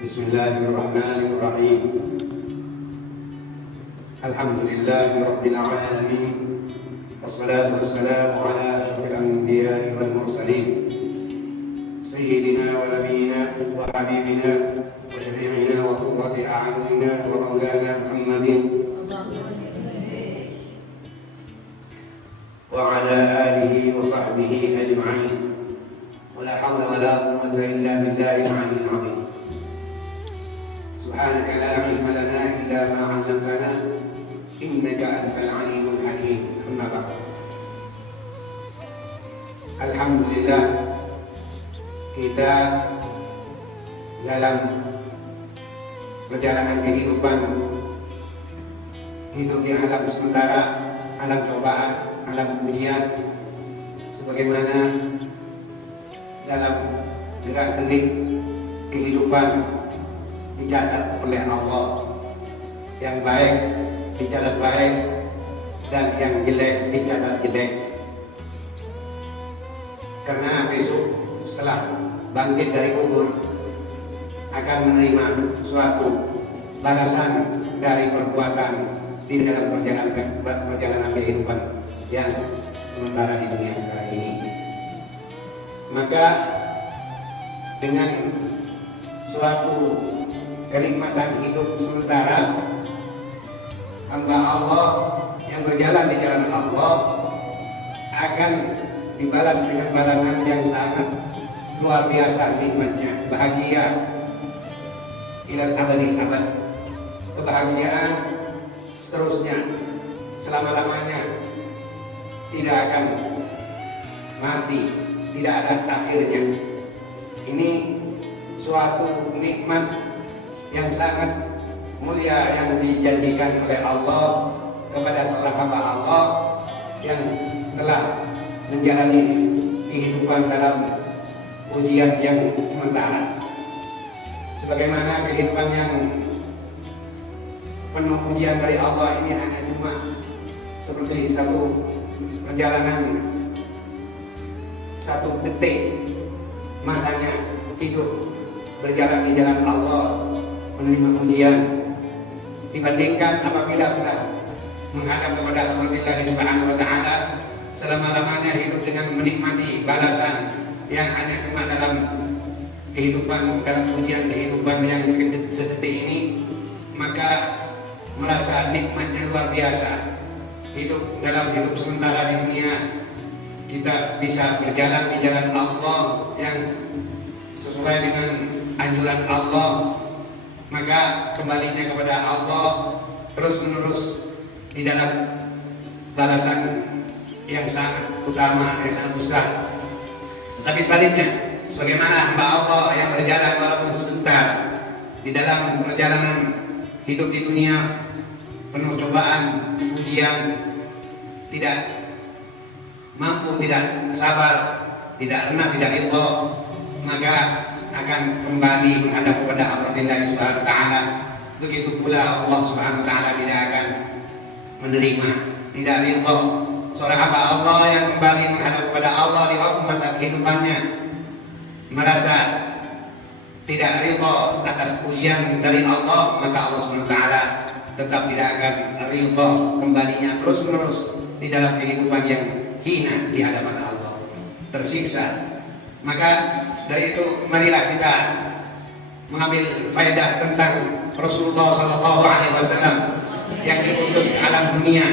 Bismillahirrahmanirrahim. Alhamdulillahi rabbil alamin. Wassalatu wassalamu ala asyrafil anbiya'i wal mursalin. Sayyidina wa nabiyyina wa habibina wa syafi'ina wa qurrati a'yunina wa maulana Muhammadin wa ala alihi wa sahbihi ajma'in. Wa la hawla wa la quwwata illa billahil 'aliyyil 'azim. Subhanaka la ilma lana illa ma 'allamtana innaka antal 'alimul hakim. Amma ba'd. Alhamdulillah, kita dalam perjalanan kehidupan hidup di alam sementara, alam cobaan, alam ujian, sebagaimana dalam gerak-gerik kehidupan dicatat oleh Allah, yang baik dicatat baik dan yang jelek dicatat jelek. Karena besok setelah bangkit dari kubur akan menerima suatu balasan dari perbuatan di dalam perjalanan kehidupan yang sementara di dunia sekarang ini. Maka dengan suatu kenikmatan hidup sementara, hamba Allah yang berjalan di jalan Allah akan dibalas dengan balasan yang sangat luar biasa nikmatnya, bahagia ilal abadil abad, kebahagiaan seterusnya selama-lamanya, tidak akan mati, tidak ada akhirnya. Ini suatu nikmat yang sangat mulia yang dijanjikan oleh Allah kepada seorang hamba Allah yang telah menjalani kehidupan dalam ujian yang sementara. Sebagaimana kehidupan yang penuh ujian dari Allah ini hanya cuma seperti satu perjalanan, satu detik masanya hidup berjalan di jalan Allah, menerima ujian, dibandingkan apabila sudah menghadap kepada Allah Subhanahu wa Ta'ala, selama-lamanya hidup dengan menikmati balasan yang hanya cuma dalam kehidupan, dalam ujian kehidupan yang sedetik ini, maka merasa nikmatnya luar biasa. Hidup dalam hidup sementara di dunia, kita bisa berjalan di jalan Allah yang sesuai dengan anjuran Allah, maka kembalinya kepada Allah terus menerus di dalam balasan yang sangat utama, yang sangat besar. Tapi sebaliknya, sebagaimana hamba Allah yang berjalan walaupun sebentar di dalam perjalanan hidup di dunia penuh cobaan, ujian, tidak mampu, tidak sabar, tidak rendah, tidak ridha, maka akan kembali menghadap kepada Allah Subhanahu wa Ta'ala. Begitu pula Allah Subhanahu wa Ta'ala tidak akan menerima, tidak ridha seorang hamba Allah yang kembali menghadap kepada Allah di waktu masa kehidupannya, merasa tidak ridha atas ujian dari Allah, maka Allah Subhanahu wa Ta'ala tetap tidak akan ridha kembalinya terus menerus di dalam kehidupan yang hina di hadapan Allah, tersiksa. Maka dari itu marilah kita mengambil faedah tentang Rasulullah Sallallahu Alaihi Wasallam yang diutus ke alam dunia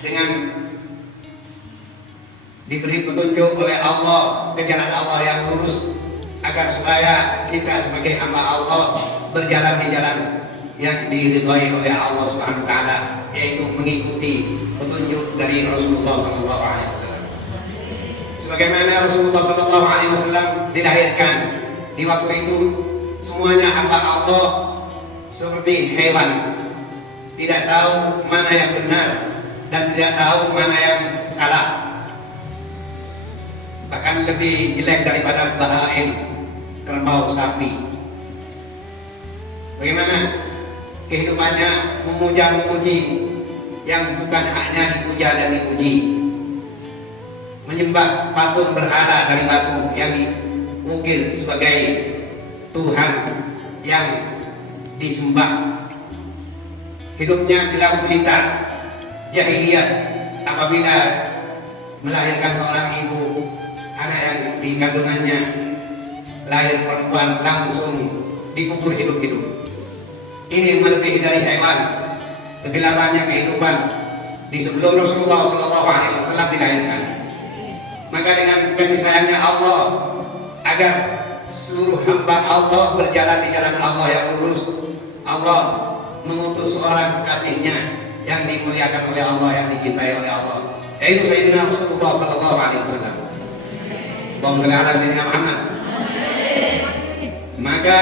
dengan diberi petunjuk oleh Allah ke jalan Allah yang lurus, agar supaya kita sebagai hamba Allah berjalan di jalan yang diridhai oleh Allah Subhanahu wa Ta'ala, yaitu mengikuti petunjuk dari Rasulullah Sallallahu Alaihi Wasallam. Sebagaimana Rasulullah Sallallahu Alaihi Wasallam dilahirkan, di waktu itu semuanya hamba Allah seperti hewan, tidak tahu mana yang benar dan tidak tahu mana yang salah, bahkan lebih jelek daripada bahaim, kerbau, sapi. Bagaimana kehidupannya memuja-memuji yang bukan haknya dipuja dan dipuji, menyembah patung berhala dari batu yang diukir sebagai Tuhan yang disembah. Hidupnya dalam gulita jahiliyah apabila melahirkan seorang ibu, anak yang di kandungannya lahir perempuan langsung dikubur hidup-hidup. Ini melebihi dari hewan, kegelapannya kehidupan di sebelum Rasulullah SAW dilahirkan. Maka dengan kasih sayangnya Allah agar seluruh hamba Allah berjalan di jalan Allah yang lurus, Allah mengutus seorang kekasihnya yang dimuliakan oleh Allah, yang dicintai oleh Allah, yaitu Sayyidina Rasulullah SAW. Allahumma shalli ala Sayyidina Muhammad. Maka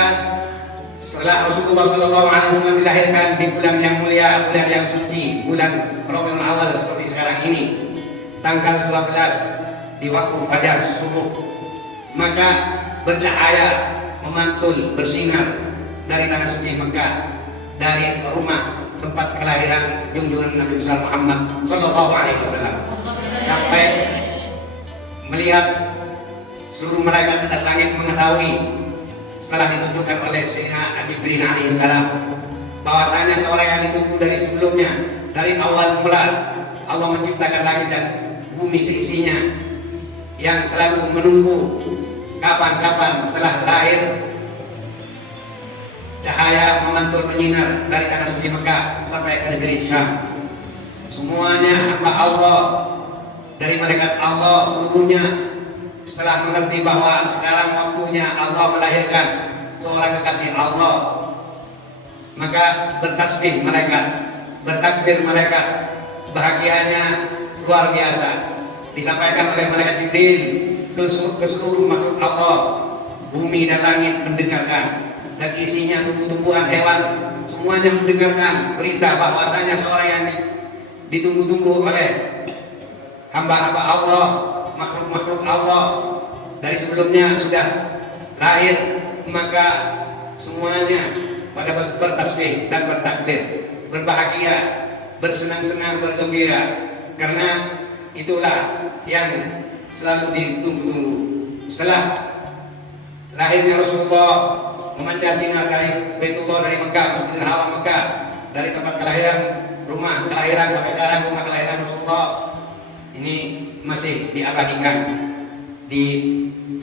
setelah Rasulullah SAW dilahirkan di bulan yang mulia, bulan yang suci, bulan Rabiul Awal seperti sekarang ini, tanggal 12 di waktu fajar subuh, maka bercahaya, memantul, bersinar dari tanah suci Mekah, dari rumah tempat kelahiran junjungan Nabi besar Muhammad SAW, sampai melihat seluruh malaikat atas langit mengetahui setelah ditunjukkan oleh Sayyidina Jibril alaihissalam bahwasanya seorang yang ditunggu dari sebelumnya, dari awal mula Allah menciptakan langit dan bumi seisinya, yang selalu menunggu kapan-kapan setelah lahir cahaya memantul menyinar dari tanah suci Mekah sampai ke negeri Syam. Semuanya hamba Allah, dari malaikat Allah seluruhnya, setelah mengerti bahwa sekarang waktunya Allah melahirkan seorang kekasih Allah, maka bertasbih malaikat, bertakbir malaikat, bahagianya luar biasa. Disampaikan oleh malaikat Jibril ke seluruh makhluk Allah, bumi dan langit mendengarkan, dan isinya tumbuh-tumbuhan, hewan, semuanya mendengarkan berita bahwasanya seorang yang ditunggu-tunggu oleh hamba-hamba Allah, makhluk-makhluk Allah dari sebelumnya sudah lahir. Maka semuanya pada bertasbih dan bertakbir, berbahagia, bersenang-senang, bergembira, karena itulah yang selalu ditunggu-tunggu. Setelah lahirnya Rasulullah memancar sinar dari Baitullah, dari Mekah, Masjidil Haram Mekah, dari tempat kelahiran, rumah kelahiran sampai sekarang rumah kelahiran Rasulullah ini masih diabadikan di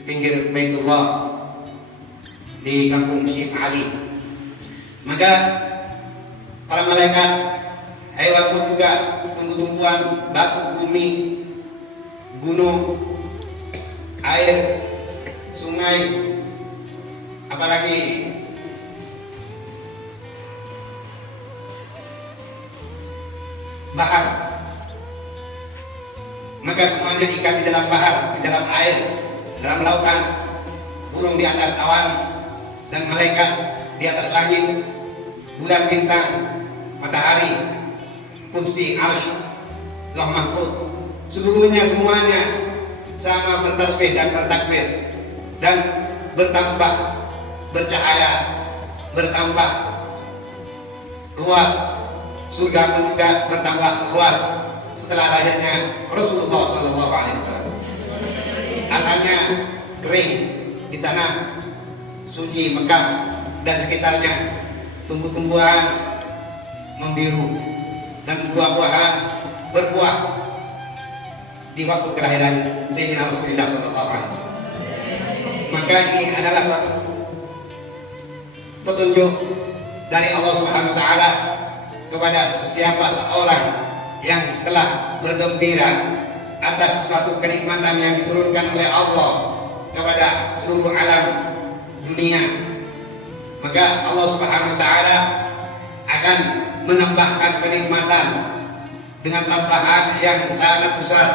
pinggir Baitullah di kampung Syekh Ali. Maka para malaikat, hewan pun juga, tumbuh-tumbuhan, batu, bumi, gunung, air, sungai, apalagi bahar, maka semuanya ikan di dalam bahar, di dalam air, dalam lautan, burung di atas awan, dan malaikat di atas langit, bulan, bintang, matahari, kursi, arsy, lauh mahfuz, seluruhnya semuanya sama bertasbih dan bertakbir, dan bertambah bercahaya, bertambah luas. Surga pun juga bertambah luas setelah lahirnya Rasulullah SAW. Asalnya kering di tanah suci Mekah dan sekitarnya, tumbuh-tumbuhan membiru dan buah-buahan berbuah di waktu kelahiran Sayyidina Rasulullah SAW. Maka ini adalah suatu petunjuk dari Allah Subhanahu wa taala kepada sesiapa seorang yang telah bergembira atas suatu kenikmatan yang diturunkan oleh Allah kepada seluruh alam dunia. Maka Allah Subhanahu wa taala akan menambahkan kenikmatan dengan tambahan yang sangat besar.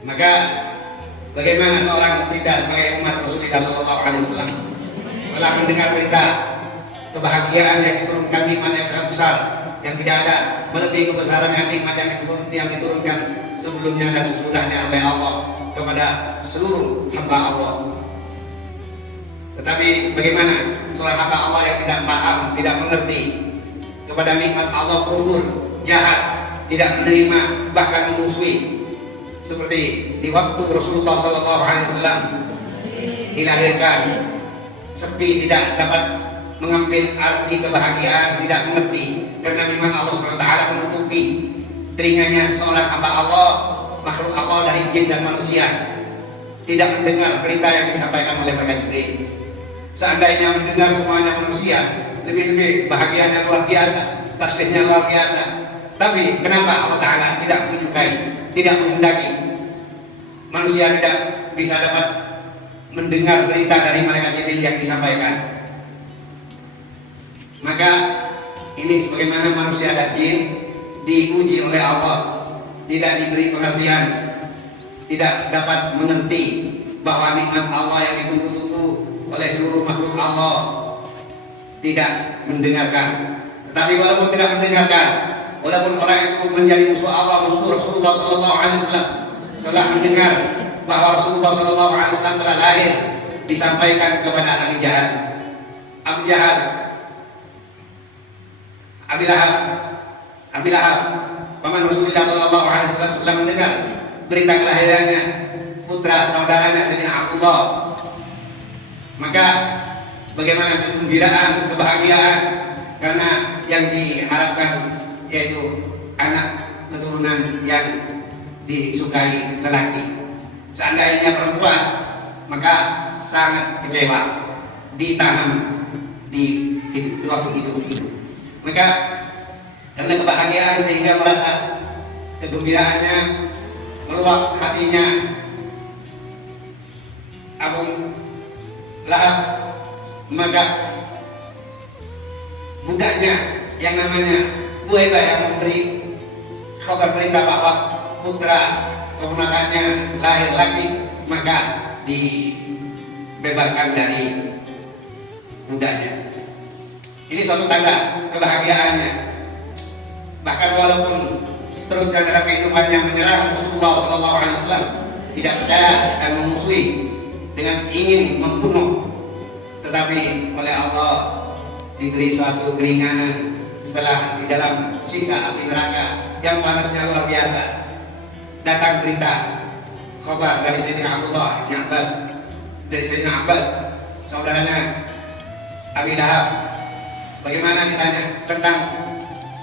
Maka bagaimana seorang kita sebagai umat Rasulullah SAW setelah mendengar berita kebahagiaan yang diturunkan, nikmat yang sangat besar yang tidak ada melebihi kebesaran yang nikmat yang diturunkan sebelumnya dan sesudahnya oleh Allah kepada seluruh hamba Allah. Tetapi bagaimana seorang hamba Allah yang tidak paham, tidak mengerti kepada nikmat Allah, kufur, jahat, tidak menerima, bahkan memusuhi, seperti di waktu Rasulullah SAW dilahirkan, sepi, tidak dapat mengambil arti kebahagiaan, tidak mengerti, karena memang Allah SWT menutupi telinganya seorang hamba Allah, makhluk Allah dari jin dan manusia, tidak mendengar berita yang disampaikan oleh malaikat Jibril. Seandainya mendengar semuanya manusia, lebih-lebih bahagianya luar biasa, tasbihnya luar biasa. Tapi kenapa Allah Ta'ala tidak menyukai, tidak menghendaki manusia tidak bisa dapat mendengar berita dari malaikat Jibril yang disampaikan? Maka ini sebagaimana manusia dan jin diuji oleh Allah, tidak diberi pengertian, tidak dapat mengerti bahwa nikmat Allah yang ditunggu-tunggu oleh seluruh makhluk Allah, tidak mendengarkan. Tetapi walaupun tidak mendengarkan, walaupun orang itu menjadi musuh Allah, musuh Rasulullah SAW, setelah mendengar bahwa Rasulullah SAW telah lahir, disampaikan kepada Abi Jahal, Abi Lahab, paman Rasulullah SAW setelah mendengar berita kelahirannya putra saudaranya Sayyidina Abdullah, maka bagaimana kegembiraan, kebahagiaan, karena yang diharapkan yaitu anak keturunan yang disukai lelaki. Seandainya perempuan, maka sangat kecewa, ditanam di waktu hidup. Maka karena kebahagiaan sehingga merasa kegembiraannya meluap hatinya, Abu Lahab, maka budaknya yang namanya Buaibah yang memberi kabar berita bahwa putra keponakannya lahir lagi, maka dibebaskan dari budaknya. Ini suatu tanda kebahagiaannya. Bahkan walaupun seterusnya dalam kehidupannya menyerang Rasulullah SAW, tidak percaya dan memusuhi dengan ingin membunuh, tetapi oleh Allah diberi suatu keringanan setelah di dalam siksa api neraka yang panasnya luar biasa. Datang berita kabar dari Sayyidina Abdullah bin Abbas, dari Sayyidina Abbas saudaranya Abi Lahab. Bagaimana ditanya tentang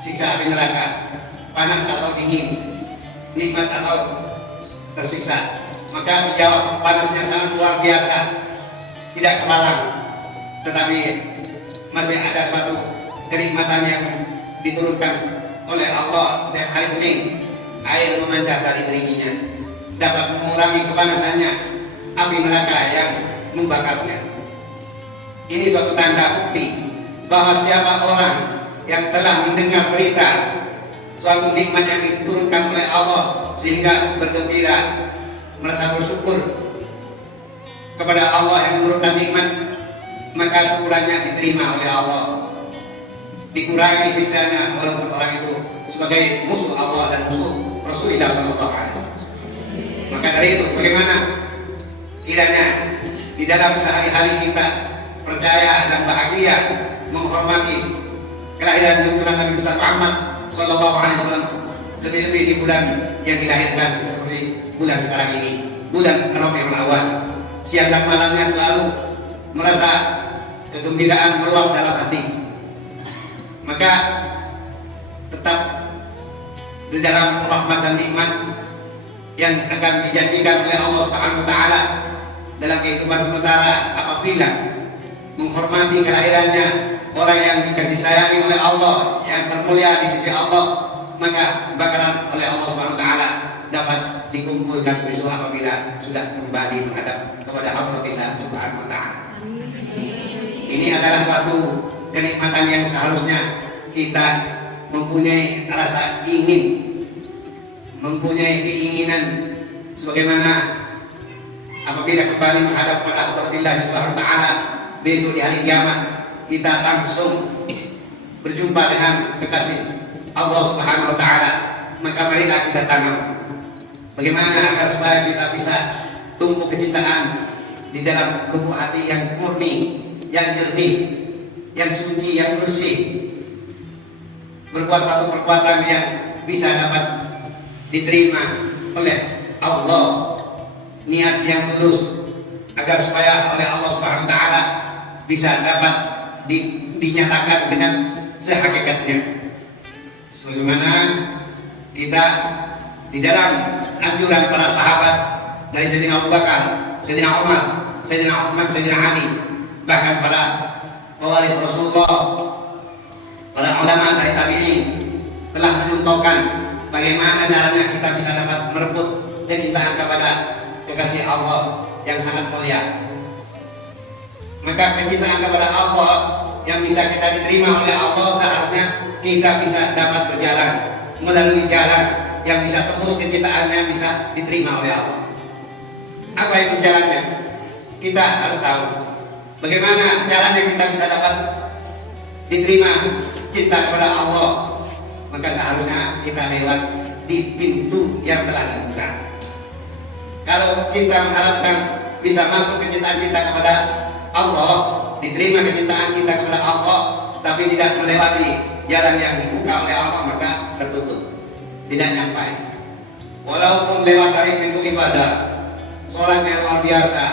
siksa api neraka, panas atau dingin, nikmat atau tersiksa, maka dijawab panasnya sangat luar biasa, tidak kepalang, tetapi masih ada suatu kenikmatan yang diturunkan oleh Allah setiap hari Senin. Air memancar dari keringinya dapat mengurangi kepanasannya api neraka yang membakarnya. Ini suatu tanda bukti bahwa siapa orang yang telah mendengar berita suatu nikmat yang diturunkan oleh Allah sehingga bergembira, merasa bersyukur kepada Allah yang menurunkan nikmat, maka syukurannya diterima oleh Allah, dikurangi siksanya walaupun orang itu sebagai musuh Allah dan musuh Rasulullah SAW. Maka dari itu, bagaimana kiranya di dalam sehari-hari kita percaya dan bahagia menghormati kelahiran junjungan Nabi besar Muhammad SAW, lebih-lebih di bulan yang dilahirkan seperti bulan sekarang ini, bulan Rabiul Awal. Siang dan malamnya selalu merasa kegembiraan meluap dalam hati. Maka tetap di dalam rahmat dan nikmat yang akan dijanjikan oleh Allah Subhanahu wa taala dalam kehidupan sementara apabila menghormati kelahirannya orang yang dikasih sayangi oleh Allah, yang termulia di sisi Allah, maka bakalan oleh Allah Subhanahu wa taala dapat dikumpulkan besok apabila sudah kembali menghadap kepada Allah Subhanahu wa taala. Ini adalah suatu kenikmatan yang seharusnya kita mempunyai rasa ingin, mempunyai keinginan, sebagaimana apabila kembali menghadap kepada Allah Subhanahu wa taala besok di hari kiamat, kita langsung berjumpa dengan kekasih Allah Subhanahu wa taala. Maka marilah kita tanam bagaimana agar supaya kita bisa tumbuh kecintaan di dalam lubuk hati yang murni, yang jernih, yang suci, yang bersih, berbuat suatu perbuatan yang bisa dapat diterima oleh Allah, niat yang tulus agar supaya oleh Allah Subhanahu wa taala bisa dapat dinyatakan dengan sehakikatnya. Sebagaimana kita di dalam anjuran para sahabat dari Sayyidina Abu Bakar, Sayyidina Umar, Sayyidina Utsman, Sayyidina Ali, bahkan para pewaris Rasulullah, para ulama dari tabi'in telah mencontohkan bagaimana caranya kita bisa dapat merebut kecintaan kepada kekasih Allah yang sangat mulia. Maka kecintaan kepada Allah yang bisa kita diterima oleh Allah seharusnya kita bisa dapat berjalan melalui jalan yang bisa tembus kecintaannya bisa diterima oleh Allah. Apa itu jalannya? Kita harus tahu bagaimana caranya kita bisa dapat diterima cinta kepada Allah. Maka seharusnya kita lewat di pintu yang telah dibuka. Kalau kita mengharapkan bisa masuk kecintaan kita kepada Allah, diterima kecintaan kita kepada Allah, tapi tidak melewati jalan yang dibuka oleh Allah, maka tertutup, tidak nyampai. Walaupun lewat dari pintu ibadah, sholatnya luar biasa,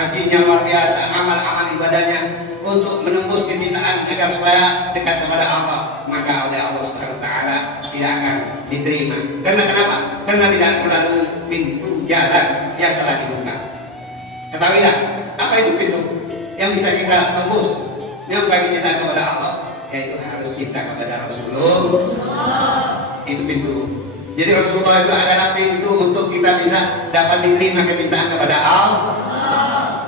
hajinya luar biasa, amal-amal ibadahnya untuk menembus kecintaan agar supaya dekat kepada Allah, maka oleh Allah Subhanahu wa taala tidak akan diterima. Karena kenapa? Karena tidak melalui pintu jalan yang telah dibuka. Ketahuilah, apa itu pintu yang bisa kita tembus nyampai kita kepada Allah? Yaitu harus cinta kepada Rasulullah. Itu pintu. Jadi Rasulullah itu adalah pintu untuk kita bisa dapat diterima kecintaan kepada Allah.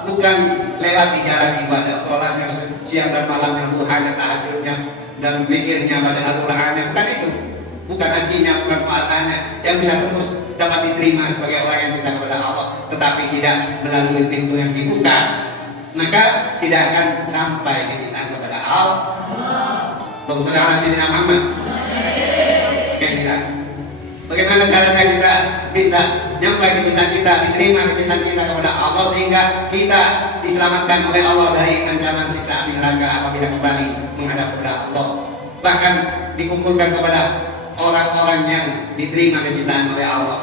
Bukan lewat di jalan ibadah, sholatnya siang dan malamnya, duhanya, tahajudnya, dan zikirnya, baca Al-Qur'annya. Bukan itu. Bukan hajinya, bukan puasanya yang bisa terus dapat diterima sebagai orang yang cinta kepada Allah, tetapi tidak melalui pintu yang dibuka, maka tidak akan sampai kecintaan kepada Allah. Saudara Sayyidina Muhammad. Bagaimana caranya kita bisa nyampai kecintaan kita, diterima kecintaan kita kepada Allah sehingga kita diselamatkan oleh Allah dari ancaman siksa api neraka apabila kembali menghadap kepada Allah. Bahkan dikumpulkan kepada orang-orang yang diterima kecintaan oleh Allah,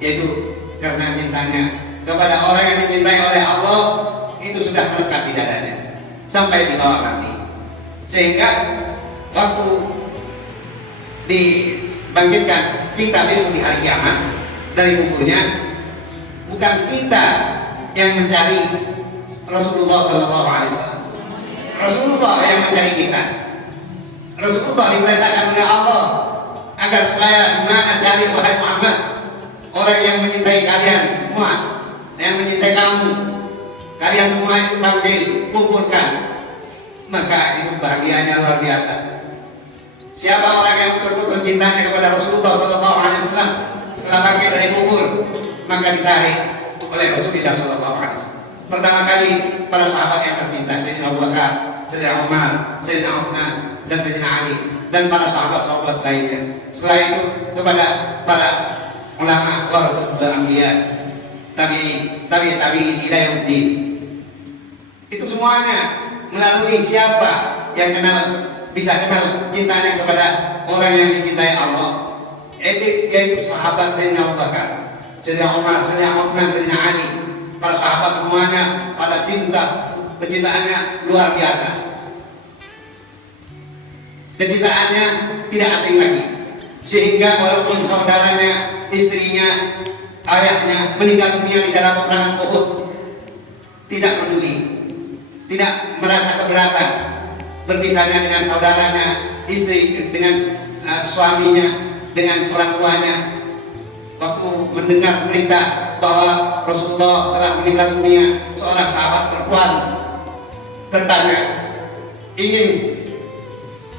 yaitu karena cintanya kepada orang yang dicintai oleh Allah itu sudah melekat di dadanya sampai di bawah nanti, sehingga waktu dibangkitkan kita besok di hari kiamat dari kuburnya, bukan kita yang mencari Rasulullah Sallallahu Alaihi Wasallam. Rasulullah yang mencari kita. Rasulullah diperintahkan oleh Allah agar supaya dimana cari wahai Muhammad orang yang mencintai kalian semua, yang mencintai kamu, kalian semua itu panggil, kumpulkan. Maka itu bahagianya luar biasa. Siapa orang yang betul-betul cintanya kepada Rasulullah Sallallahu Alaihi Wasallam setelah bangkit dari kubur, maka ditarik oleh Rasulullah Sallallahu Alaihi Wasallam. Pertama kali para sahabat yang tercinta, Sayyidina Abu Bakar, Sayyidina Umar, Sayyidina Utsman, dan Sayyidina Ali, dan para sahabat-sahabat lainnya. Setelah itu kepada para ulama, warasatul anbiya, tabi'in ila yaumiddin. Itu semuanya melalui siapa yang bisa kenal cintanya kepada orang yang dicintai Allah, yaitu sahabat Sayyidina Abu Bakar, Sayyidina Umar, Sayyidina Utsman, Sayyidina Ali. Para sahabat semuanya pada cinta, kecintaannya luar biasa. Kecintaannya tidak asing lagi, sehingga walaupun saudaranya, istrinya, ayahnya meninggal dunia di dalam peperangan Uhud, tidak peduli, tidak merasa keberatan berpisahnya dengan saudaranya, istri dengan suaminya, dengan orang tuanya. Waktu mendengar berita bahwa Rasulullah telah meninggal dunia, seorang sahabat perempuan bertanya, ingin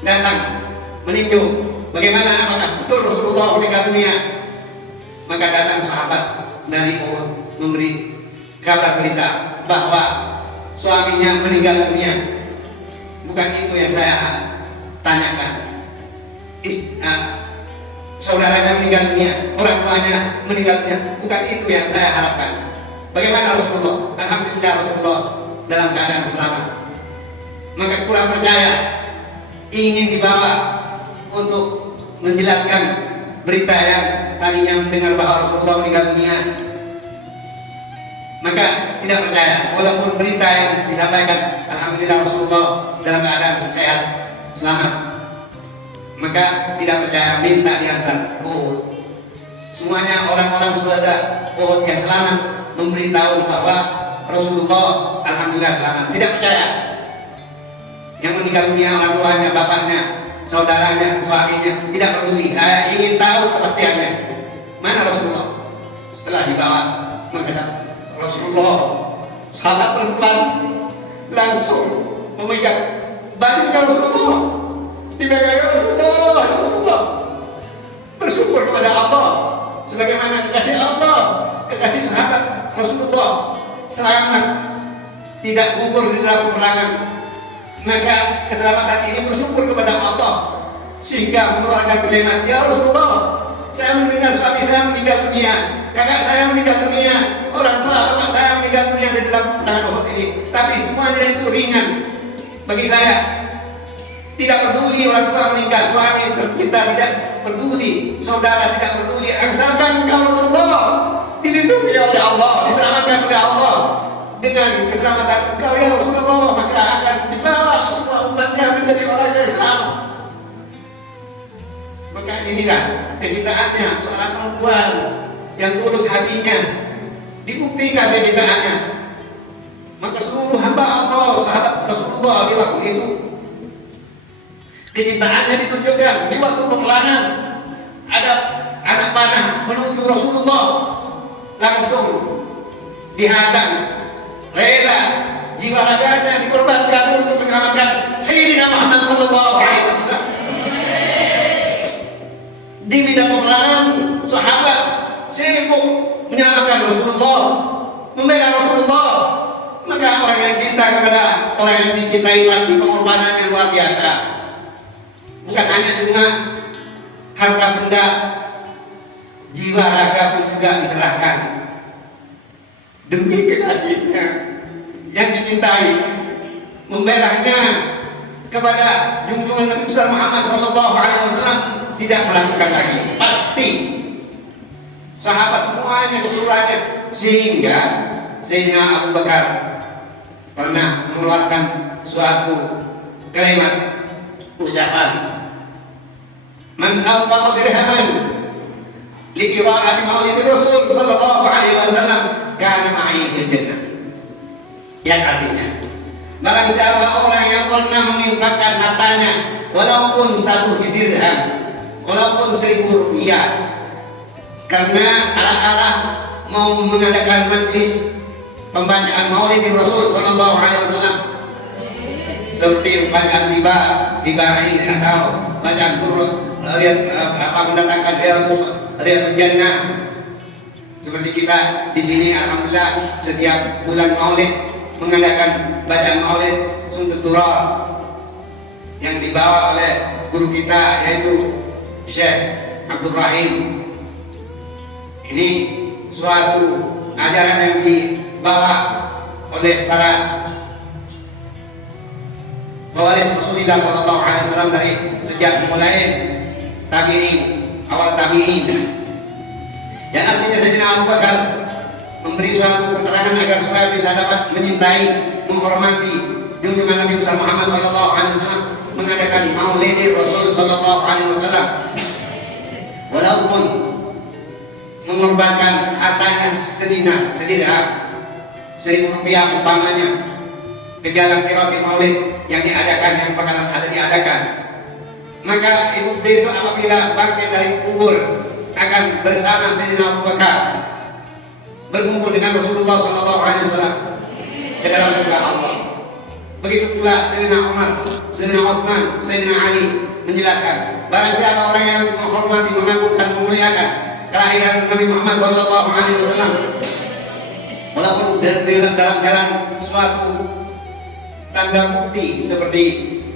datang meninjau bagaimana apakah betul Rasulullah meninggal dunia. Maka datang sahabat dari Uhud memberi kabar berita bahwa suaminya meninggal dunia. Bukan itu yang saya tanyakan. Saudaranya meninggal dunia, orang tuanya meninggal dunia, bukan itu yang saya harapkan. Bagaimana Rasulullah? Alhamdulillah Rasulullah dalam keadaan selamat. Maka kurang percaya, ingin dibawa untuk menjelaskan berita yang tadinya mendengar bahwa Rasulullah meninggal dunia. Maka tidak percaya, walaupun berita yang disampaikan alhamdulillah alhamdulillah Rasulullah dalam keadaan sehat, selamat. Maka tidak percaya minta diantar ke Uhud. Semuanya orang-orang saudara Uhud yang selamat memberitahu bahwa Rasulullah alhamdulillah selamat. Tidak percaya. Yang meninggal dunia orang tuanya, bapaknya, saudaranya, suaminya, tidak peduli. Saya ingin tahu kepastiannya. Mana Rasulullah? Setelah dibawa, mengatakan Rasulullah, sahabat perempuan langsung memegang badannya Rasulullah, dipegang Rasulullah, bersyukur kepada Allah sebagaimana kekasih Allah, kekasih sahabat Rasulullah selamat, tidak gugur di dalam peperangan. Maka keselamatan ini bersyukur kepada Allah sehingga mengeluarkan kalimat, ya Rasulullah, saya mendengar suami saya meninggal dunia, kakak saya meninggal dunia, orang tua bapak saya meninggal dunia di dalam peperangan Uhud ini. Tapi semuanya itu ringan bagi saya. Tidak peduli orang tua meninggal, suami tercinta tidak peduli, saudara tidak peduli, asalkan kau Rasulullah dilindungi oleh Allah, diselamatkan oleh Allah. Dengan keselamatan engkau ya Rasulullah, maka akan dibawa semua umatnya menjadi orang yang selamat. Maka inilah kecintaannya seorang perempuan yang tulus hatinya, dibuktikan kecintaannya. Maka seluruh hamba Allah, sahabat Rasulullah di waktu itu, kecintaannya ditunjukkan di waktu peperangan. Ada anak panah menuju Rasulullah, langsung dihadang, rela jiwa raganya dikorbankan untuk menyelamatkan Sayyidina Muhammad sallallahu alaihi wasallam. Di medan peperangan, sahabat sibuk menyelamatkan Rasulullah, membela Rasulullah. Maka orang yang cinta kepada orang yang dicintai pasti pengorbanannya luar biasa. Bukan hanya cuma harta benda, jiwa raga pun juga diserahkan demi kekasihnya yang dicintai, membelanya kepada junjungan Nabi Muhammad sallallahu alaihi wasallam, tidak meragukan lagi, pasti sahabat semuanya keseluruhannya. Sehingga Sayyidina Abu Bakar pernah mengeluarkan suatu kalimat ucapan, man anfaqa dirhaman li qira'ati maulid Rasul sallallahu alaihi wasallam kana ma'i fil jannah. Yang artinya, barang siapa orang yang pernah menginfakkan hartanya walaupun 1 dirham, walaupun 1.000 rupiah, karena arah-arah mau mengadakan majlis pembacaan maulid Rasul sallallahu alaihi wasallam, seperti bacaan tiba ini atau bacaan turut mendatangkan riyadhus jannah. Seperti kita di sini alhamdulillah setiap bulan maulid mengadakan bacaan maulid Suntuk Turah yang dibawa oleh guru kita yaitu Syekh Abdul Rahim. Ini suatu ajaran yang dibawa oleh para pewaris Rasulullah sallallahu alaihi wasallam dari sejak mulai tabi'in, awal tabi'in. Yang artinya Sayyidina Abu Bakar memberi suatu keterangan agar supaya bisa dapat mencintai, menghormati junjungan Nabi Muhammad sallallahu alaihi wasallam, mengadakan maulid Rasul sallallahu alaihi wasallam, walaupun mengorbankan hartanya sedirham, 1.000 rupiah umpamanya, ke jalan qiraat maulid yang diadakan, yang bakalan ada diadakan. Maka itu besok apabila bangkit dari kubur akan bersama Sayyidina Abu Bakar berkumpul dengan Rasulullah sallallahu alaihi wasallam ke dalam surga Allah. Begitu pula Sayyidina Umar, Sayyidina Utsman, Sayyidina Ali menjelaskan, barang siapa orang yang menghormati, mengagungkan, memuliakan kelahiran Nabi Muhammad sallallahu alaihi wasallam, walaupun dalam jalan suatu tanda bukti seperti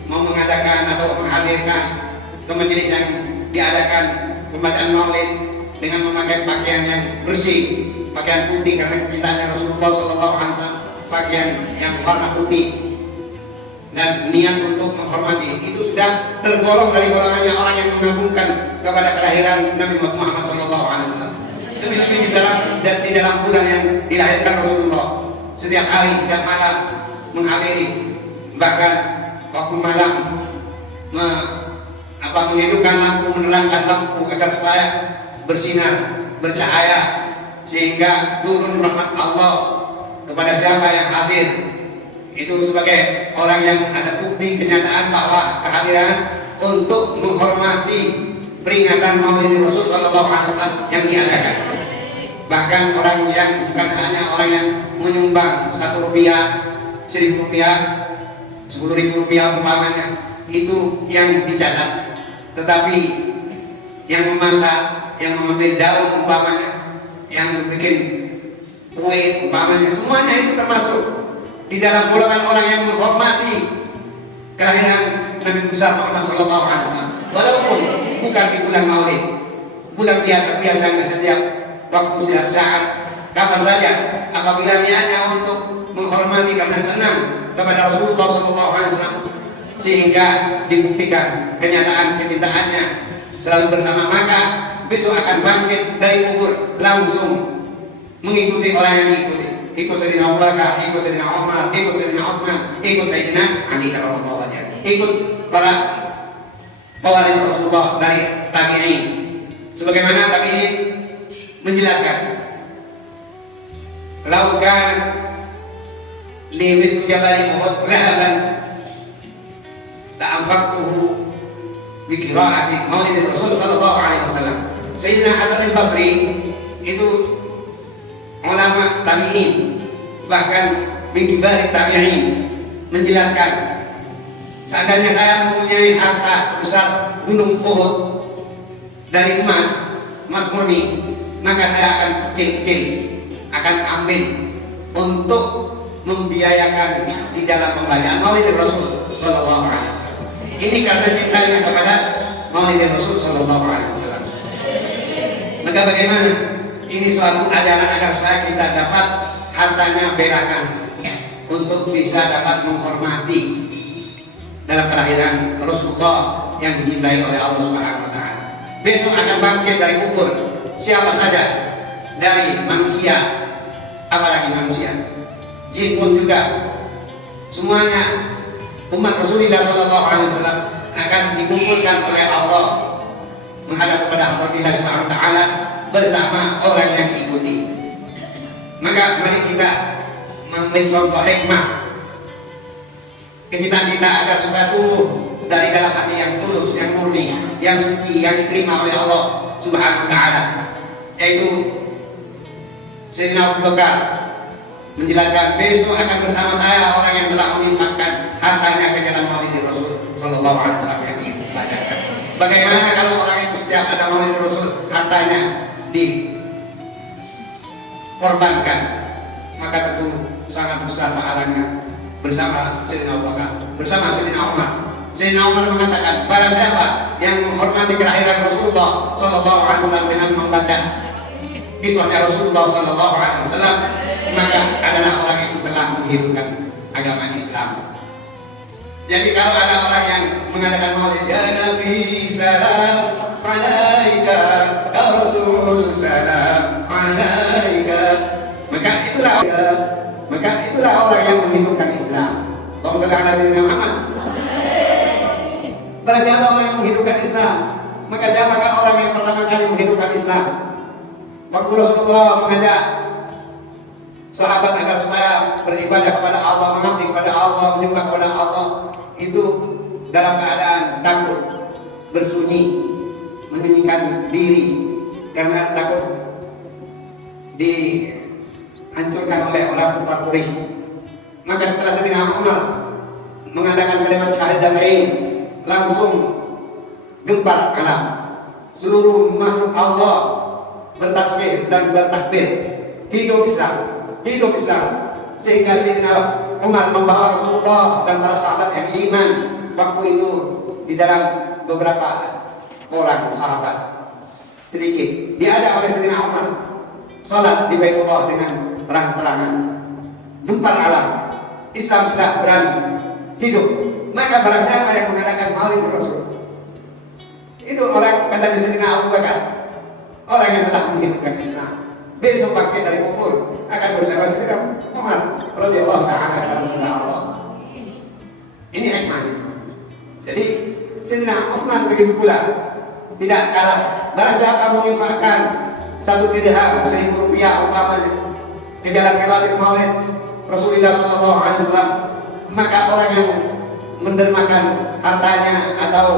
mau mengadakan atau menghadirkan ke majelis yang diadakan pembacaan maulid dengan memakai pakaian yang bersih, pakaian putih karena kecintaannya Rasulullah sallallahu alaihi wasallam, pakaian yang warna putih dan niat untuk menghormati, itu sudah tergolong dari golongannya orang yang mengagungkan kepada kelahiran Nabi Muhammad sallallahu alaihi wasallam. Lebih-lebih di dalam bulan yang dilahirkan Rasulullah, setiap hari, setiap malam menghadiri bahkan waktu malam menghidupkan lampu, menerangkan lampu agar supaya bersinar, bercahaya, sehingga turun rahmat Allah kepada siapa yang hadir. Itu sebagai orang yang ada bukti kenyataan bahwa kehadiran untuk menghormati peringatan Maulid Rasul Sallallahu Alaihi Wasallam yang diadakan. Bahkan orang yang bukan hanya orang yang menyumbang 1 rupiah, 1.000 rupiah, 10.000 rupiah umpamanya, itu yang dicatat. Tetapi yang memasak, yang mengambil daun umpamanya, yang bikin kue umpamanya, semuanya itu termasuk di dalam golongan orang yang menghormati kelahiran Nabi Musa Muhammad Sallallahu Alaihi Wasallam. Walaupun bukan di bulan Maulid, bulan biasa-biasanya setiap waktu saat kapan saja, apabila niatnya untuk menghormati karena senang kepada Rasulullah Sallallahu Alaihi Wasallam, sehingga dibuktikan kenyataan kecintaannya selalu bersama, maka besok akan bangkit dari kubur langsung mengikuti orang yang diikuti. Ikut Sayyidina Abu Bakar, ikut Sayyidina Umar, ikut Sayyidina Utsman, ikut Sayyidina Ali radhiyallahu anhu, ikut para pewaris Rasulullah dari tabi'in. Sebagaimana tabi'in menjelaskan, "Lau kana li mithlu jabal Uhud dhahaban la anfaqtuhu bi qira'ati Maulid Rasul sallallahu alaihi wasallam." Sayyidina Hasan al-Basri itu ulama tabi'in, bahkan min kibar tabi'in, menjelaskan, seandainya saya mempunyai harta sebesar gunung Uhud dari emas murni, maka saya akan kecil-kecil akan ambil untuk membiayakan di dalam pembacaan Maulid Rasul sallallahu alaihi wasallam. Ini karena cintanya kepada Maulid Rasul sallallahu alaihi wasallam. Maka bagaimana? Ini suatu ajaran agar supaya kita dapat hartanya belakan untuk bisa dapat menghormati dalam kelahiran Rasulullah yang dicintai oleh Allah Subhanahu wa taala. Besok akan bangkit dari kubur siapa saja dari manusia, apalagi manusia, jin pun juga, semuanya umat Rasulullah sallallahu alaihi wasallam akan dikumpulkan oleh Allah menghadap kepada Allah Subhanahu wa taala bersama orang yang diikuti. Maka mari kita mengambil contoh hikmah kecintaan kita agar supaya tumbuh dari dalam hati yang tulus, yang murni, yang suci, yang diterima oleh Allah Subhanahu wa taala. Yaitu Sayyidina Abu Bakar menjelaskan, besok akan bersama saya orang yang telah menginfakkan hartanya ke jalan Maulid Rasul sallallahu alaihi wasallam yang dibacakan. Bagaimana kalau orang itu setiap ada Maulid Rasul hartanya dikorbankan, maka tentu sangat besar pahalanya bersama Sayyidina Abu Bakar, bersama Sayyidina Umar. Sayyidina Umar mengatakan, barang siapa yang menghormati kelahiran Rasulullah sallallahu alaihi wasallam dengan membaca kisahnya Rasulullah sallallahu alaihi wasallam, maka adalah orang itu telah menghidupkan agama Islam. Jadi kalau ada orang yang mengadakan maulid, ya Nabi salam alaika, ya Rasul salam alaika, maka itulah orang yang menghidupkan Islam. Allahumma shalli ala sayyidina Muhammad. Barang siapa orang yang menghidupkan Islam, maka siapakah orang yang pertama kali menghidupkan Islam? Waktu Rasulullah mengajak sahabat agar supaya beribadah kepada Allah, mengabdi kepada Allah, menyembah kepada Allah, itu dalam keadaan takut, bersunyi, menyembunyikan diri karena takut dihancurkan oleh orang kafir Quraisy. Maka setelah Sayyidina Umar mengadakan kalimat syahadatain, langsung gempar alam, seluruh makhluk Allah bertasbih dan bertakbir, hidup Islam, hidup Islam. Sehingga Sayyidina Umar membawa Rasulullah dan para sahabat yang iman waktu itu di dalam beberapa orang sahabat sedikit diajak oleh Sayyidina Umar salat di Baitullah dengan terang-terangan, gempar alam, Islam sudah berani hidup. Maka barang siapa yang mengadakan Maulid Rasul, itu orang, kata Sayyidina Abu Bakar, orang yang telah menghidupkan Islam. Besok bangkit dari kubur akan bersama Sayyidina Umar radhiyallahu ta'ala anhu. Ini hikmahnya. Jadi Sayyidina Utsman begitu pula tidak kalah. Barang siapa menginfakkan 1 dirham, 1.000 rupiah umpamanya ke jalan Maulid Rasulullah SAW, maka orang yang mendermakan hartanya atau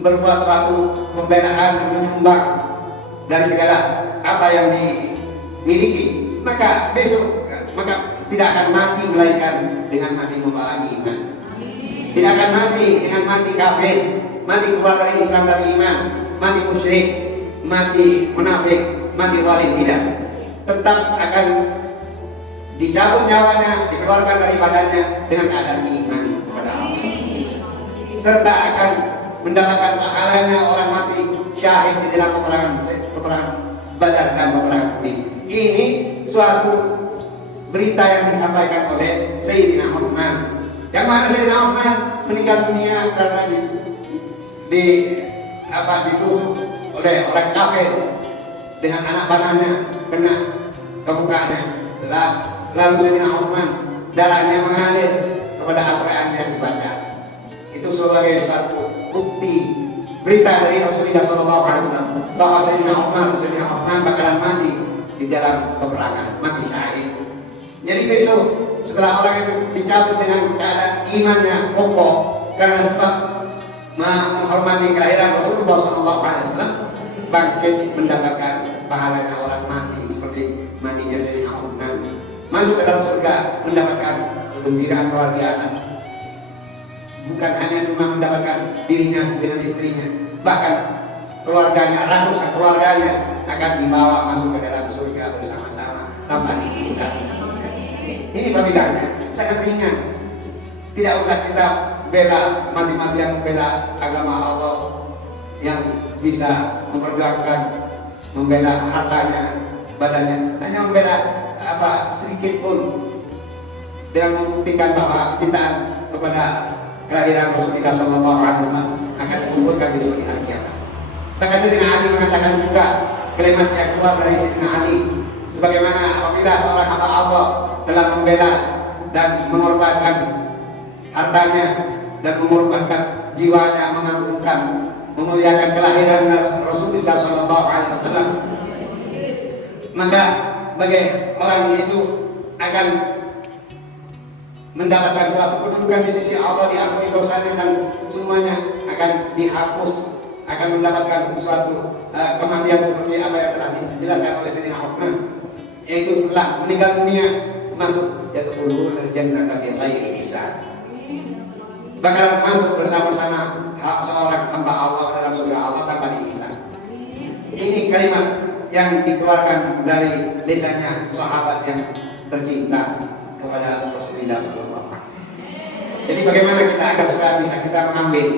berbuat suatu pembelaan, menyumbang dari segala apa yang dimiliki, maka besok tidak akan mati melainkan dengan mati membawa iman. Tidak akan mati dengan mati kafir, mati keluar dari Islam dan iman, mati musyrik, mati munafik, mati zalim, tidak. Tetap akan dicabut nyawanya, dikeluarkan dari badannya dengan keadaan iman kepada Allah. Serta akan mendapatkan pahalanya orang mati syahid di dalam peperangan Badar dan peperangan Uhud. Ini suatu berita yang disampaikan oleh Sayyidina Utsman. Yang mana Sayyidina Utsman meninggal dunia karena ditusuk oleh orang kafir dengan anak panahnya kena ke mukanya. Lalu Sayyidina Utsman darahnya mengalir kepada Al-Quran yang dibaca. Itu sebagai satu bukti berita dari Rasulullah SAW bahwa Sayyidina Utsman bakalan mati di dalam peperangan, mati syahid. Jadi besok setelah orang itu dicabut dengan keadaan imannya kokoh karena sebab menghormati kelahiran Rasulullah SAW, bangkit mendapatkan pahalanya orang mati seperti matinya Sayyidina Utsman, masuk ke dalam surga mendapatkan kegembiraan luar biasa. Bukan hanya cuma mendapatkan dirinya dengan istrinya, bahkan keluarganya, ratusan keluarganya akan dibawa masuk ke dalam surga bersama-sama tanpa dihisab. Ini fadilahnya, sangat ringan. Tidak usah kita bela mati-matian membela agama Allah yang bisa memperjuangkan, membela hartanya, badannya, hanya membela sedikit pun dengan membuktikan bahwa cintaan kepada kelahiran Rasulullah SAW akan mengumpulkan di dunia akhirat. Maka Sayyidina Ali mengatakan juga kalimat yang keluar dari Sayyidina Ali, sebagaimana apabila seorang hamba Allah telah membela dan mengorbankan hartanya dan mengorbankan jiwanya, mengagungkan, memuliakan kelahiran Rasulullah SAW, maka bagi orang itu akan mendapatkan suatu kedudukan di sisi Allah, diampuni dosanya dan semuanya akan dihapus, akan mendapatkan suatu kematian seperti apa yang telah dijelaskan oleh Sayyidina Utsman, yaitu setelah meninggal dunia masuk yadkhulul jannata bi ghairi hisab, bakal masuk bersama-sama seorang hamba Allah dalam surga Allah tanpa dihisab. Ini kalimat yang dikeluarkan dari lisannya sahabat yang tercinta kepada Rasulullah SAW. Jadi bagaimana kita agar supaya bisa kita mengambil,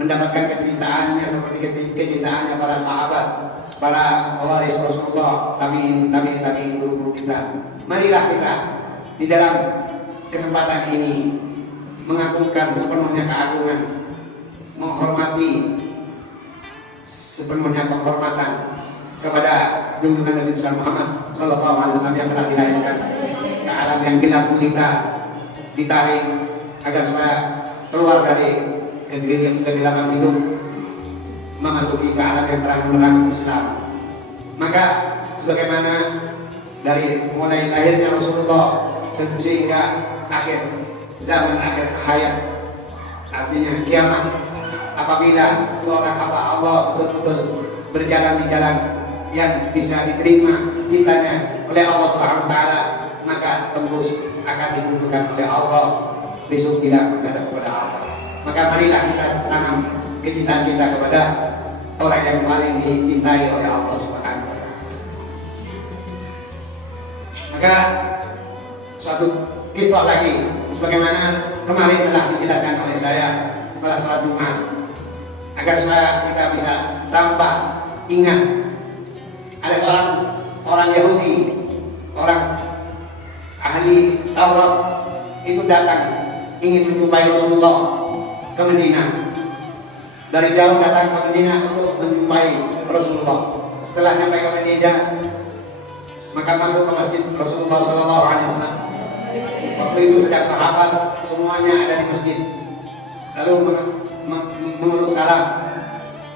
mendapatkan kecintaannya seperti kecintaannya para sahabat, para pewaris Rasulullah, tabi'in guru kita. Marilah kita di dalam kesempatan ini mengagungkan sepenuhnya keagungan, menghormati sepenuhnya penghormatan kepada junjungan Nabi Muhammad SAW yang telah dilahirkan ke alam yang gelap gulita, ditarik agar supaya keluar dari kegelapan hidup, memasuki ke alam yang terang-terang Islam. Maka sebagaimana dari mulai lahirnya Rasulullah sehingga akhir zaman, akhir hayat, artinya kiamat, apabila seorang hamba Allah betul-betul berjalan di jalan yang bisa diterima cintanya oleh Allah Subhanahu wa taala, maka tembus akan ditentukan oleh Allah besok bila menghadap kepada Allah. Maka marilah kita tanam kecintaan kita kepada orang yang paling dicintai oleh Allah Subhanahu wa taala. Maka suatu kisah lagi sebagaimana kemarin telah dijelaskan oleh saya setelah salat Jumat, agar supaya kita bisa tambah ingat. Ada orang Yahudi, orang ahli Taurat itu datang ingin menjumpai Rasulullah ke Madinah. Dari jauh datang ke Madinah untuk menjumpai Rasulullah. Setelah sampai ke Madinah, maka masuk ke masjid Rasulullah SAW. Waktu Waktu itu setiap sahabat semuanya ada di masjid. Lalu mengeluk salam.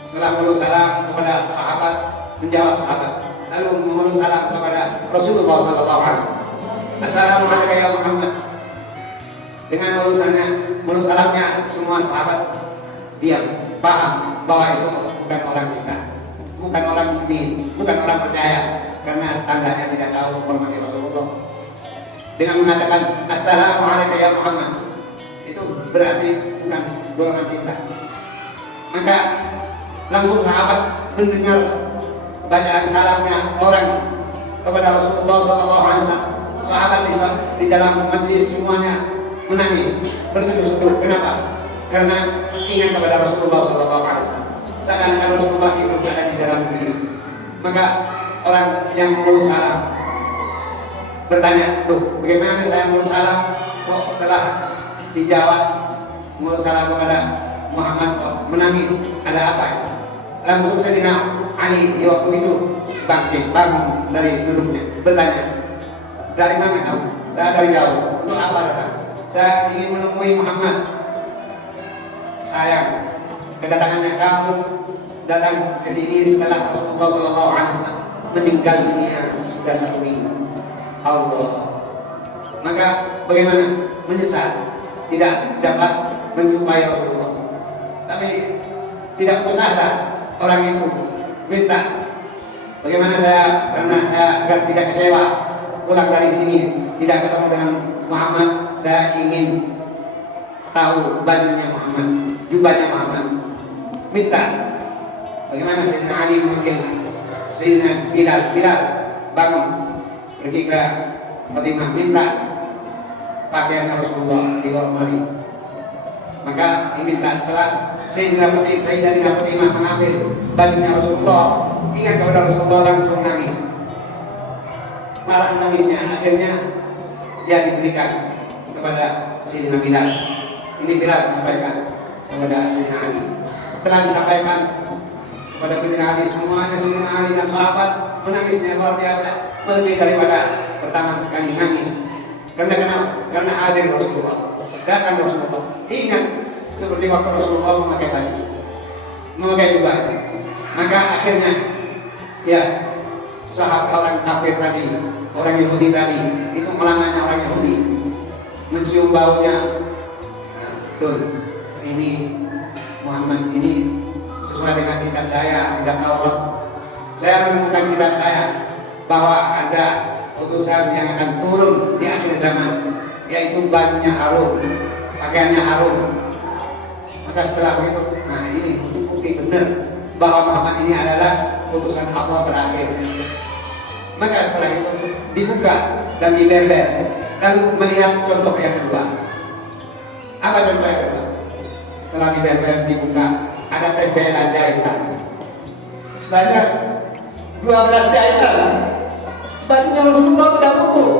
Setelah mengeluk salam kepada sahabat, menjawab sahabat. Lalu mengeluk salam kepada Rasulullah SAW. Assalamualaikum ya Muhammad. Dengan mengeluk salamnya semua sahabat diam, paham bahwa itu bukan orang kita, bukan orang mukmin, bukan orang percaya, karena tandanya tidak tahu hormati Rasulullah. Dengan mengatakan Assalamualaikum ya Muhammad, itu berarti bukan golongan kita. Maka langsung sahabat mendengar bacaan salamnya orang kepada Rasulullah SAW. Sahabat di dalam majlis semuanya menangis, bersujud-sujud. Kenapa? Karena ingat kepada Rasulullah SAW. Seakan-akan Rasulullah itu berada di dalam majlis. Maka orang yang mau salam bertanya, tuh bagaimana saya mau salam kok setelah dijawab mau salam kepada Muhammad kok menangis, ada apa? Langsung Sayyidina Ali di waktu itu bangkit, bangun dari duduknya, bertanya, dari mana kamu? Dari jauh. Untuk apa datang? Saya ingin menemui Muhammad. Sayang, kedatangannya kamu datang ke sini setelah Rasulullah SAW meninggal dunia sudah 1 minggu. Allah. Maka bagaimana? Menyesal tidak dapat menjumpai Rasulullah. Tapi tidak putus asa orang itu minta, bagaimana karena saya agar tidak kecewa pulang dari sini tidak ketemu dengan Muhammad, saya ingin tahu bajunya Muhammad, jubahnya Muhammad. Minta bagaimana Sayyidina Ali memanggil Sayyidina Bilal bangun, pergi ke Fatimah, minta pakaian Rasulullah di lemari. Maka diminta setelah Sayyidina Fatimah mengambil bajunya Rasulullah, ingat kepada Rasulullah, langsung nangis. Marah nangisnya, akhirnya dia diberikan kepada Sayyidina Bilal. Ini Bilal disampaikan kepada Sayyidina Ali. Setelah disampaikan kepada Sayyidina Ali, semuanya Sayyidina Ali dan sahabat menangisnya luar biasa, lebih daripada pertama kali nangis. Karena hadir Rasulullah, datang Rasulullah. Ingat seperti waktu Rasulullah memakai baju, memakai jubah. Maka akhirnya ya sahabat orang kafir tadi, orang Yahudi tadi, itu melamanya orang Yahudi, mencium baunya. Nah, betul, ini Muhammad ini sesuai dengan kitab saya, tidak Taurat. Saya menemukan kitab saya bahwa ada utusan yang akan turun di akhir zaman, yaitu bajunya harum, pakaiannya harum. Maka setelah itu, nah ini bukti benar bahwa Muhammad ini adalah utusan Allah terakhir. Maka setelah itu dibuka dan dilebar, lalu melihat contoh yang kedua. Apa contoh yang kedua? Setelah dilebar, dibuka, ada tempelan jahitan sebanyak 12 jahitan. Bajunya Rasulullah tidak utuh.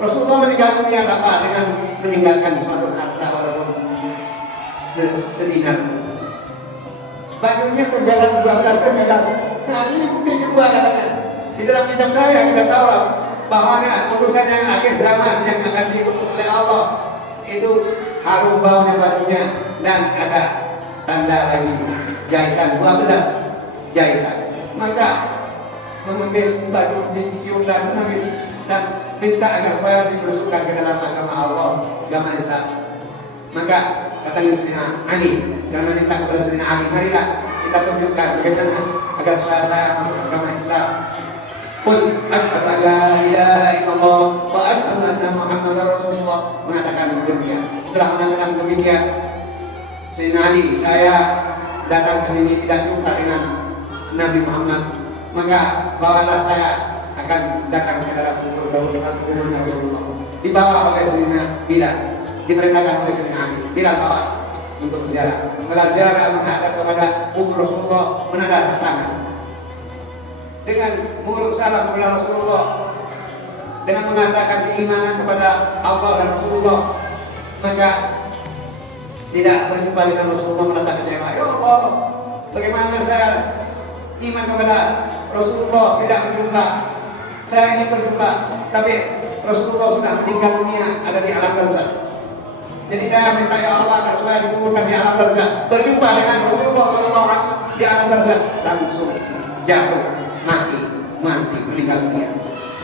Rasulullah meninggal dunia apa? Dengan meninggalkan suatu harta walaupun sedinar. Bajunya terjalan 12 sembilan. Nah ini bukti kedua katanya. Di dalam kitab saya kita tahu bahwa utusan yang akhir zaman yang akan diutus oleh Allah itu harum baunya bajunya, dan ada tanda lagi jahitan 12 jahitan. Maka mengambil baju dicium dan menangis dan minta agar supaya dimasukkan ke dalam agama Allah, agama Islam. Maka katanya Sayyidina Ali, karena minta kepada Sayyidina Ali, marilah kita tunjukkan bagaimana agar supaya saya masuk agama Islam. Qul asyhadu an la ilaha illallah wa asyhadu anna Muhammadar Rasulullah, mengatakan demikian. Setelah mengatakan demikian, Sayyidina Ali, saya datang ke sini tidak jumpa dengan Nabi Muhammad, maka bawalah saya akan datang ke dalam kuburnya Rasulullah. Dibawa oleh Sayyidina Bilal, diperintahkan oleh Sayyidina Ali, Bilal bawa untuk ziarah. Setelah ziarah menghadap kepada kubur Rasulullah, menadahkan tangan dengan mengeluk salam kepada Rasulullah, dengan mengatakan keimanan kepada Allah dan Rasulullah. Maka tidak berjumpa dengan Rasulullah merasa kecewa. Ya Allah, bagaimana saya iman kepada Rasulullah tidak berjumpa? Saya ingin berjumpa, tapi Rasulullah sudah meninggal dunia, ada di alam barzakh. Jadi saya minta ya Allah agar supaya dikuburkan di alam barzakh, berjumpa dengan Rasulullah SAW di alam barzakh, langsung jatuh mati meninggal dunia.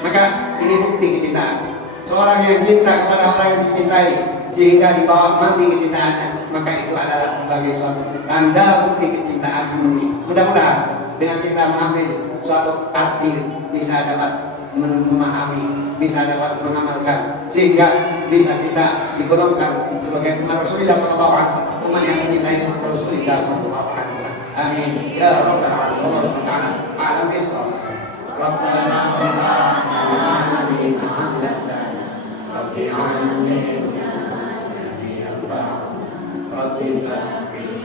Maka ini bukti kecintaan. Seorang yang cinta kepada orang yang dicintai sehingga dibawa mati kecintaannya, maka itu adalah sebagai suatu tanda bukti kecintaan murni. Mudah-mudahan dengan kita mengambil suatu arti bisa dapat memahami, bisa dapat mengamalkan, sehingga bisa kita digolongkan sebagai umat Rasulullah SAW, umat yang mencintai Rasulullah SAW. Amin ya rabbal alamin. Allah Subhanahu wa taala bisawab. Rabbana Rabbi 'allimna ma yanfa'una Rabbi